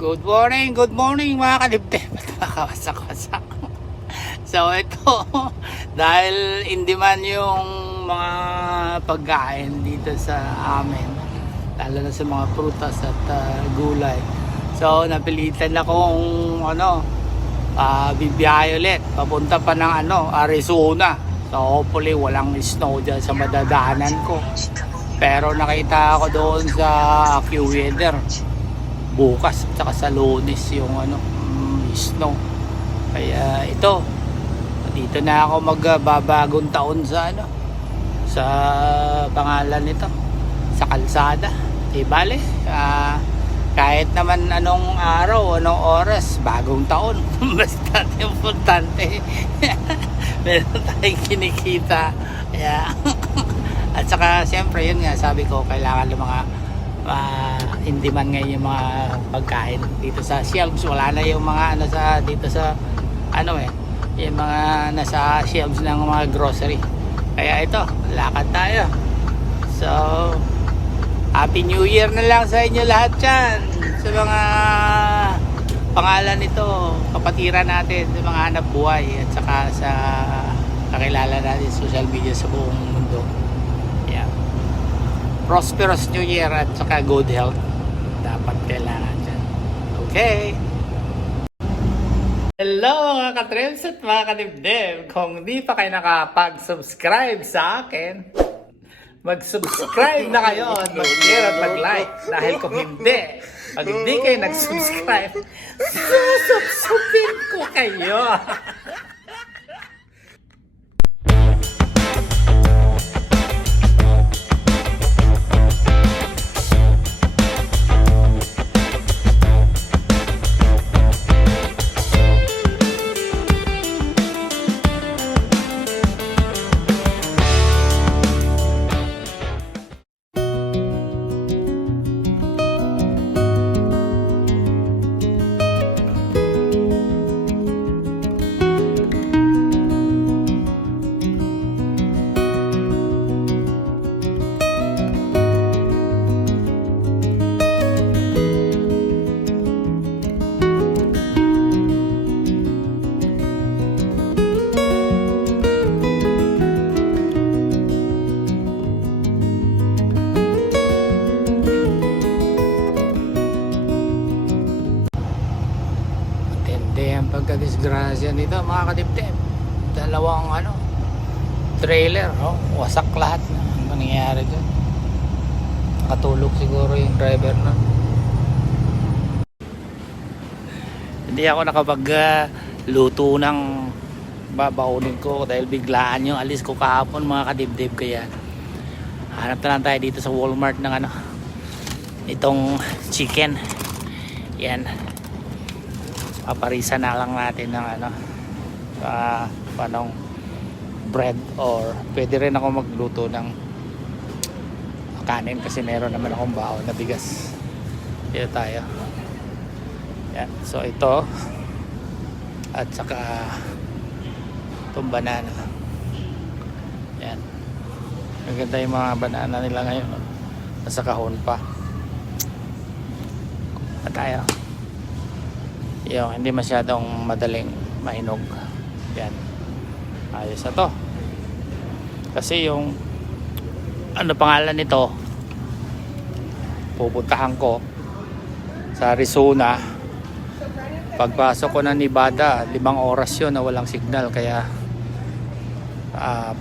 Good morning mga kadibdib at makawasak-wasak. So ito, dahil hindi man yung mga pagkain dito sa amin, lalo na sa mga prutas at gulay. So napilitan akong bibiyahe ulit, papunta pa ng Arizona. So hopefully walang snow dyan sa madadaanan ko. Pero nakita ako doon sa AccuWeather bukas at saka sa Lunes yung snow. Kaya ito, dito na ako magbabagong taon sa pangalan nito, sa kalsada. Bale, kahit naman anong araw, anong oras, bagong taon. Basta importante meron tayong kinikita. Kaya at saka siyempre yun nga, sabi ko kailangan ng mga hindi man ngayon yung mga pagkain dito sa shelves. Wala na yung mga dito sa yung mga nasa shelves ng mga grocery. Kaya ito, lakad tayo. So Happy New Year na lang sa inyo lahat dyan, sa mga pangalan nito, kapatiran natin, sa mga hanap buhay at saka sa kakilala natin social media sa buong mundo. Yeah. Prosperous New Year at saka good health dapat kailangan dyan. Okay. Hello mga katrims at mga kadibdib. Kung di pa kayo nakapag-subscribe sa akin, mag-subscribe na kayo at mag-share at mag-like. Dahil kung hindi kayo nag-subscribe, susubsubin ko kayo. Pagkadisgrasya nito mga kadibdib, dalawang trailer, wasak lahat. Ano nangyayari dyan? Nakatulog siguro yung driver na. Hindi ako nakapagluto ng babaunin ko dahil biglaan yung alis ko kahapon mga kadibdib. Kaya hanap na lang tayo dito sa Walmart ng itong chicken. Yan, paparisa na lang natin ng panong bread, or pwede rin ako magluto ng kanin kasi meron naman akong baon na bigas. Dito tayo. Yan. So ito at saka itong banana. Yan. Maganda yung mga banana nila ngayon. Nasa kahon pa. At tayo. Yung hindi masyadong madaling mahinog. Yan, ayos na to. Kasi yung pangalan nito, pupuntahan ko sa Arizona. Pagpasok ko ng Nevada, 5 oras yun na walang signal. Kaya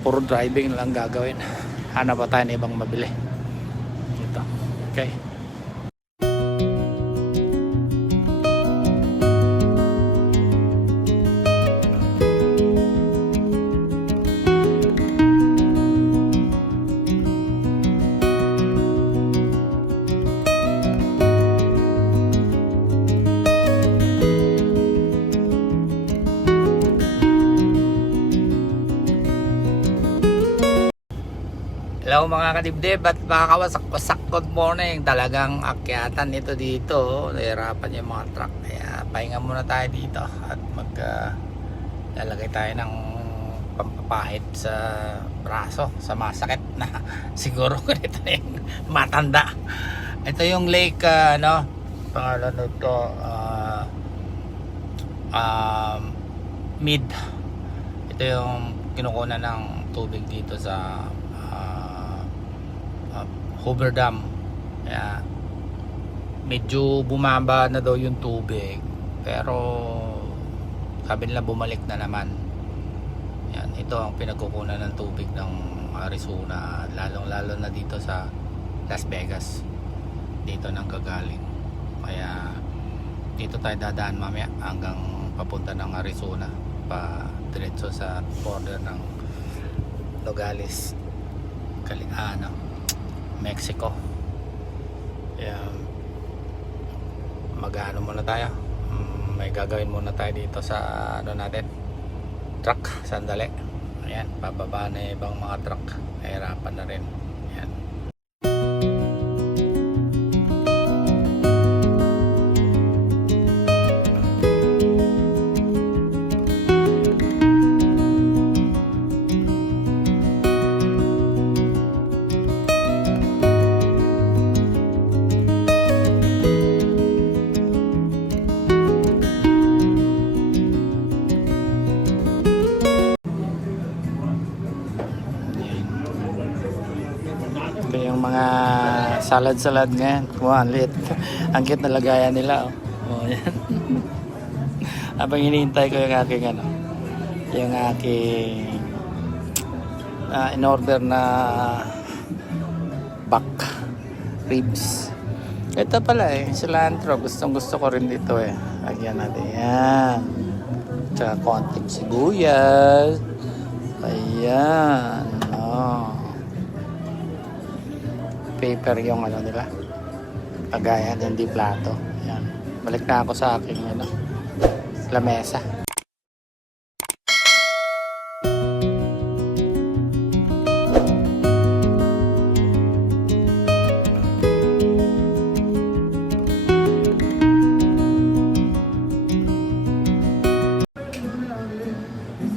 puro driving lang gagawin. Hanap pa tayo ng ibang mabili ito. Okay. Hello mga kadibdib at mga kawasak-wasak, good morning. Talagang akyatan ito dito, nahirapan yung mga truck. Kaya pahinga muna tayo dito at lalagay tayo ng pampapahid sa braso, sa masakit na siguro ganito na yung matanda. Ito yung lake Pangalan nito mid. Ito yung kinukunan ng tubig dito sa Hoover Dam. Kaya medyo bumaba na daw yung tubig, pero sabi nila bumalik na naman. Yan, ito ang pinagkukunan ng tubig ng Arizona, lalong-lalo na dito sa Las Vegas. Dito nang gagaling. Kaya dito tayo dadaan mamaya hanggang papunta ng Arizona, pa diretso sa border ng Nogales, Mexico. Yan, mag-ano muna tayo, may gagawin muna tayo dito sa ano natin, truck. Sandali, ayan, bababa na ibang mga truck, nahirapan na rin. Ayan. Ito yung mga salad ngayon. Wow, ang liit. Ang cute na lagayan nila. Oh, yan. Habang hinihintay ko yung aking yung aking in-order na back ribs. Ito pala cilantro. Gustong gusto ko rin dito Lagyan natin yan. Tsaka konting sibuyas. Ayan. Paper yung nila, lagayan, hindi plato. Yan, balik na ako sa aking lamesa.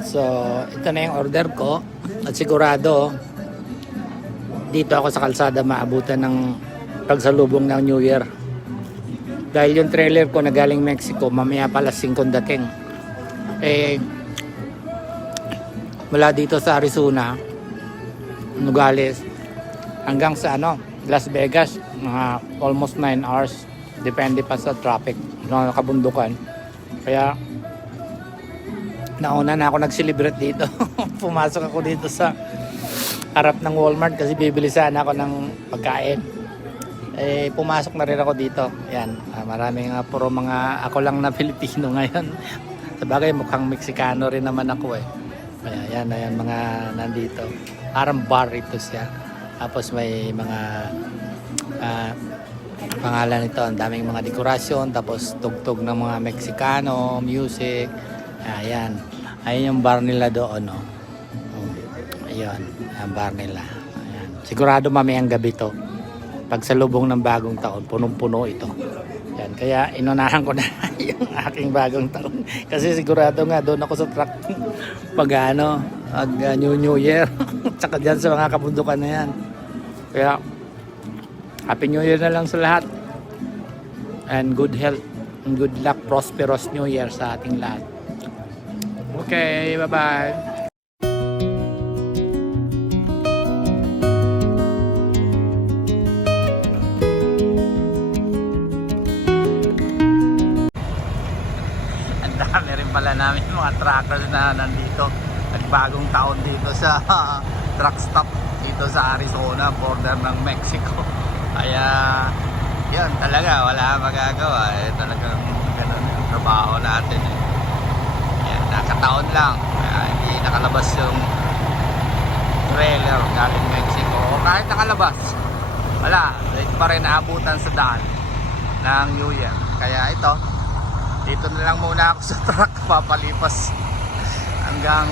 So ito na yung order ko, at sigurado dito ako sa kalsada maabutan ng pagsalubong ng New Year. Dahil yung trailer ko na galing Mexico, mamaya pala 5 dating. Mula dito sa Arizona, Nogales, hanggang sa Las Vegas, mga almost 9 hours. Depende pa sa traffic, nakabundukan. Kaya nauna na ako nag-celebrate dito. Pumasok ako dito sa harap ng Walmart kasi bibili sana ako ng pagkain. Pumasok na rin ako dito. Yan, maraming puro mga ako lang na Pilipino ngayon. Sabagay mukhang Meksikano rin naman ako Kaya yan mga nandito. Parang bar ito siya. Tapos may mga pangalan nito, ang daming mga dekorasyon, tapos tugtog ng mga Meksikano, music. Ayan. Ayun yung bar nila doon, Ayun, ang bar nila. Ayan. Sigurado mamayang gabi to. Pagsalubong ng bagong taon, punong-puno ito. Ayan. Kaya inunahan ko na yung aking bagong taon. Kasi sigurado nga doon ako sa truck pag New Year. Tsaka dyan sa mga kabundukan na yan. Kaya Happy New Year na lang sa lahat. And good health and good luck, prosperous New Year sa ating lahat. Okay, bye-bye. Dami rin pala namin mga truckers na nandito. Nagbagong taon dito sa truck stop dito sa Arizona, border ng Mexico. Kaya yun talaga, wala magagawa. Talagang ganun yung trabaho natin. Yan, nakataon lang. Kaya hindi nakalabas yung trailer galing Mexico. O kahit nakalabas, wala, hindi pa rin naabutan sa daan ng New Year. Kaya ito, dito na lang muna ako sa truck, papalipas hanggang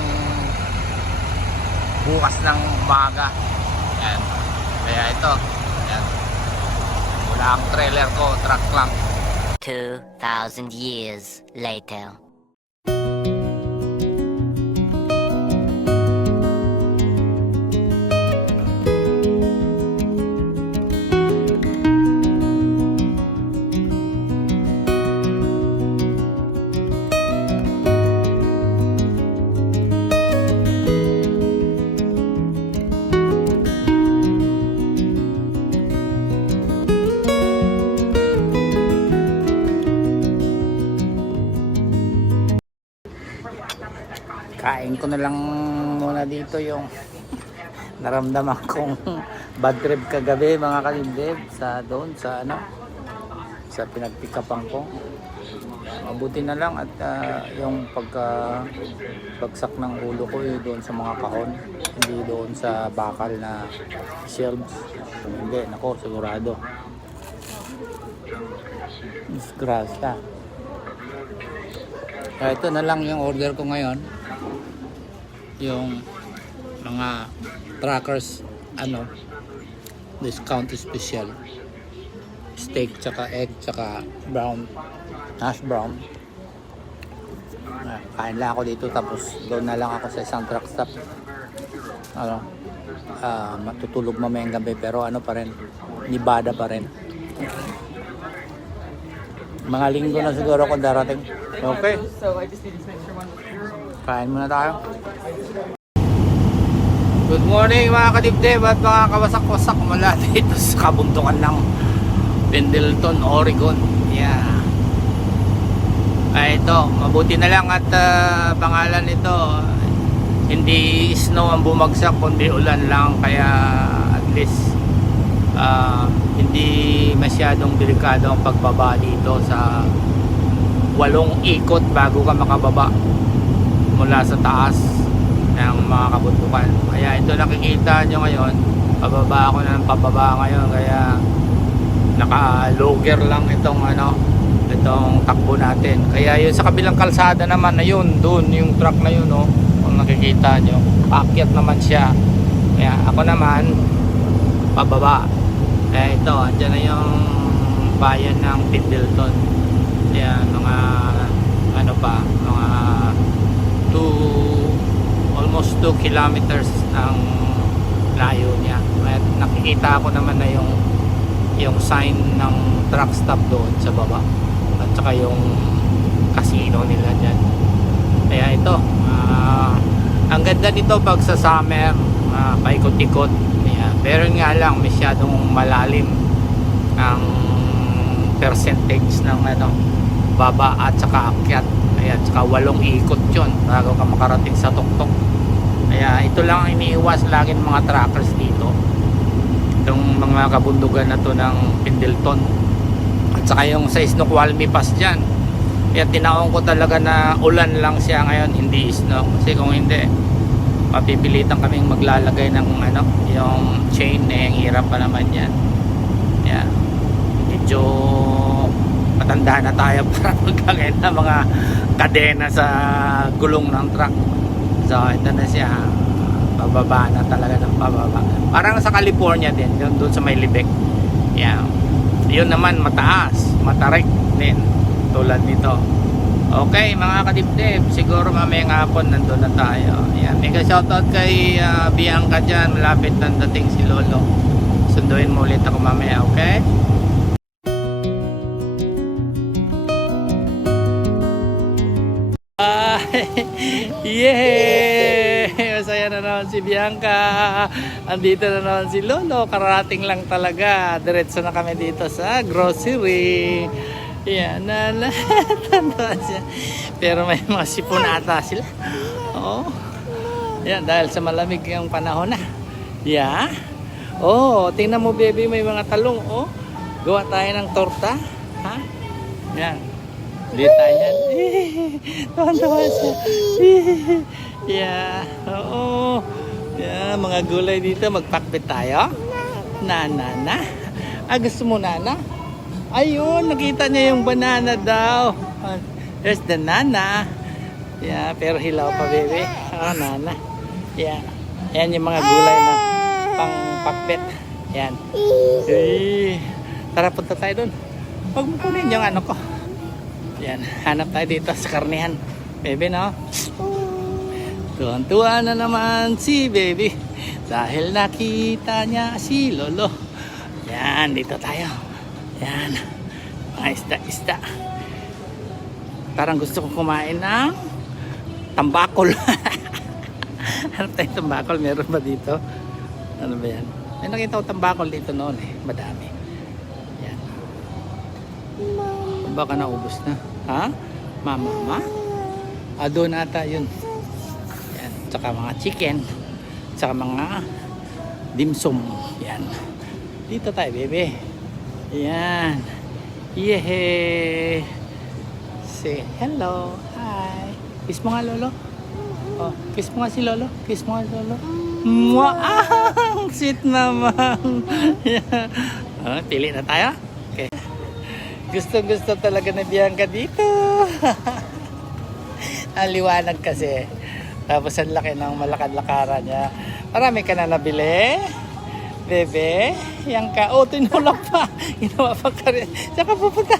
bukas ng umaga. Yan. Kaya ito, yan. Wala ang trailer ko, truck lang. 2,000 years later. Kain ko na lang muna dito yung naramdaman kong bad trip kagabi mga kalindib sa doon sa ano sa pinagpikapan ko. Mabuti na lang at yung bagsak ng ulo ko doon sa mga kahon, hindi doon sa bakal na shelves. Kung hindi, nako sigurado disgrasya. Kaya ito na lang yung order ko ngayon, yung mga Trackers discount special steak tsaka egg tsaka hash brown. Kain lang ako dito, tapos doon na lang ako sa isang truck stop. Matutulog mamayang gabi, pero pa rin, Nevada pa rin. Mga linggo na siguro kung darating. Okay, kain muna tayo. Good morning mga kadibdib at mga kawasak-wasak mula dito sa kabundukan ng Pendleton, Oregon. Yeah. Ito, mabuti na lang at pangalan nito, hindi snow ang bumagsak kundi ulan lang, kaya at least hindi masyadong delikado ang pagbaba dito sa 8 ikot bago ka makababa mula sa taas ng mga kabundukan. Kaya ito nakikita nyo ngayon, pababa ako na ng pababa ngayon, kaya naka-logger lang itong takbo natin. Kaya yun sa kabilang kalsada naman na yun, doon yung truck na yun, kung nakikita nyo, paakyat naman siya. Kaya ako naman pababa. Kaya ito, andyan na yung bayan ng Pendleton. Yan, mga almost 2 kilometers ang layo niya. At nakikita ko naman na yung sign ng truck stop doon sa baba, at saka yung casino nila dyan. Kaya ito, ang ganda nito pag sa summer, paikot-ikot. Pero nga lang masyadong malalim ang percentage ng baba at saka akyat. Kaya saka 8 ikot yun bago ka makarating sa tuktok. Kaya ito lang ang iniiwas lagi ng mga trackers dito, itong mga kabundugan na to ng Pendleton, at saka yung sa Snoqualmie Pass dyan. Kaya tinaon ko talaga na ulan lang siya ngayon, hindi snow, kasi kung hindi mapipilitan kaming maglalagay ng yung chain, ang hirap pa naman yan. Yeah. Medyo matanda na tayo para maglagay ng mga kadena sa gulong ng truck. So ito na siya, pababa na talaga ng pababa. Parang sa California din, doon sa may Libek. Yeah. Yun naman mataas, matarik din tulad nito. Okay mga kadibdib, siguro mamayang hapon nandun na tayo. Yeah. Mega shoutout kay Bianca dyan, malapit nang dating si Lolo. Sunduin mo ulit ako mamaya, okay? Yeah! Masaya na naman si Bianca. Andito na naman si Lolo. Karating lang talaga. Diretso na kami dito sa grocery. Yan na siya. Pero may mga sipunata sila. Oh. Yan, dahil sa malamig yung panahon na. Yeah. Oh, tingnan mo baby, may mga talong. Oh. Gawa tayo ng torta. Ha? Yan. Hindi tayo yan. Tawa-tawa siya. Yeah. Oo. Yeah, mga gulay dito. Magpakbit tayo. Nana. Gusto mo nana? Ayun, nakita niya yung banana daw. There's the nana. Yeah, pero hilaw pa baby. Nana. Yeah. Yan yung mga gulay na pang pakbit. Yan. Tara, punta tayo dun. Huwag mo kunin yung ko. Yan, hanap tayo dito sa karnihan. Baby, no? Tuwan-tuwa na naman si baby dahil nakita niya si Lolo. Yan, dito tayo. Yan, mga isda. Parang gusto ko kumain ng tambakol. Hanap tayo tambakol. Meron ba dito? Ano ba yan? May nakita ko tambakol dito noon madami. Yan. Baka naubos na. Ha? Mama? Doon ata yun. tsaka mga chicken, tsaka mga dimsum. Yan. Dito tayo, bebe. Yan. Yehey! Say hello. Hi. Kiss mo nga, Lolo. Oh, kiss mo nga si Lolo. Kiss mo nga si Lolo. Mwah! Ah, sweet naman. Yan. Oh, pili na tayo. Okay. Gusto talaga na Bianca dito. Ang liwanag kasi. Tapos ang laki ng malakad-lakaran niya. Marami ka na nabili? Bebe? Yan ka. Oh, tinulak pa. Ginawa pa ka rin. Saan ka pupunta?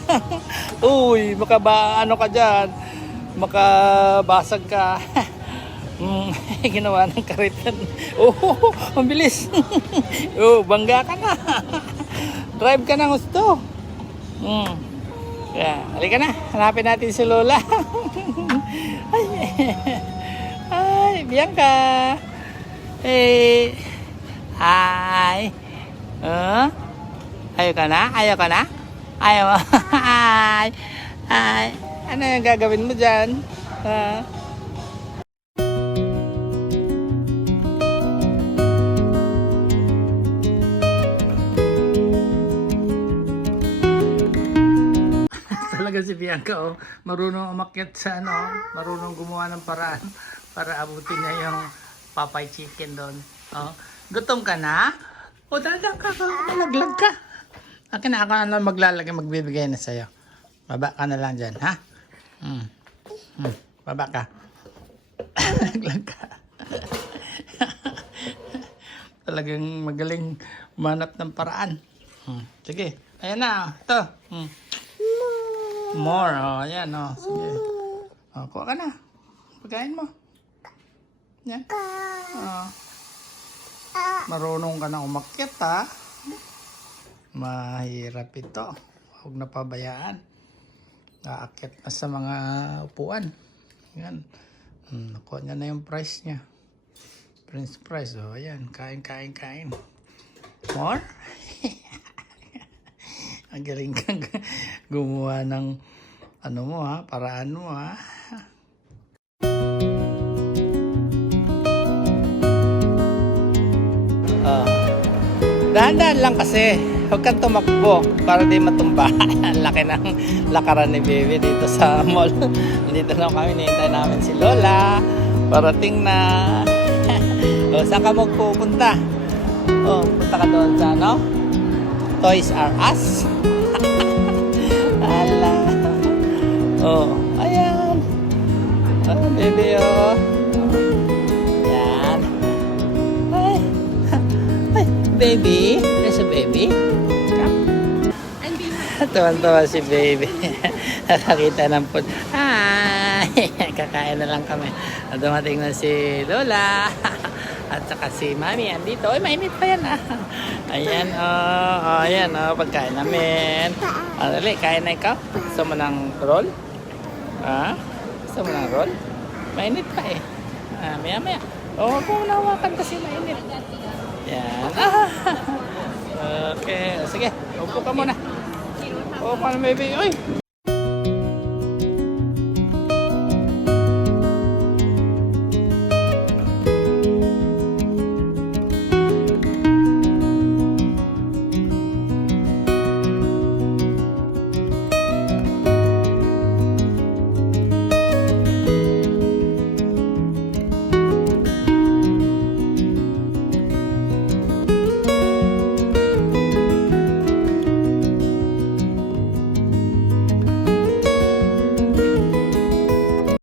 Uy, ano ka dyan? Makabasag ka. Ginawa ng karitan. Oh, ang bilis. Oh, bangga ka na. Drive ka ng gusto. Yeah, halika na. Hanapin natin si Lola. Ay, Bianca. Hey. Hi. Ayaw ka na? Ayaw ka na? Ayaw mo? Hi. Hi. Ano yung gagawin mo dyan? Talaga si Bianca, oh, marunong umakyat sa marunong gumawa ng paraan para abutin niya yung Popeye chicken doon. Oh, gutom ka na? O dadang ka, malaglag ka. Akin na, ako na lang maglalagay, magbibigay na sa'yo. Baba ka na lang dyan, ha? Baba ka. Malaglag ka. Talagang magaling manap ng paraan. Sige, ayan na, ito. More, oh, ayan, oh, sige. Oh, kuha ka na. Pagkain mo. Yan. Oh. Marunong ka na umakyat, ha? Mahirap ito. Huwag na pabayaan. Aakyat na sa mga upuan. Yan. Nakuha niya na yung price niya. Prince price, oh, ayan. Kain. More? Ang galing kang gumawa ng mo, ha? Paraan mo, ha? Dahan-dahan lang kasi. Huwag kang tumakbo para di matumba. Ang laki ng lakaran ni Baby dito sa mall. Dito na kami, nihintay namin si Lola. Parating na. O, saan ka magpupunta? O, punta ka doon sa Toys R Us. Ala. Oh, ayan. Baby, oh. Ayan. Ay, baby. There's a baby. Come. Tuwan-tuwa si Baby. Nakita ng food. Hi. Kakain na lang kami. Dumating na si Lola. At saka si Mami andito. Ay, mainit pa yan, Ayan, ayan, pagkain namin. Dali, kain na ikaw. Gusto mo ng roll? Gusto mo ng roll? Mainit pa eh. Maya. Huwag mo nawakan kasi mainit. Yan. Okay, sige. Upo ka muna. Upo ka na, baby. Uy,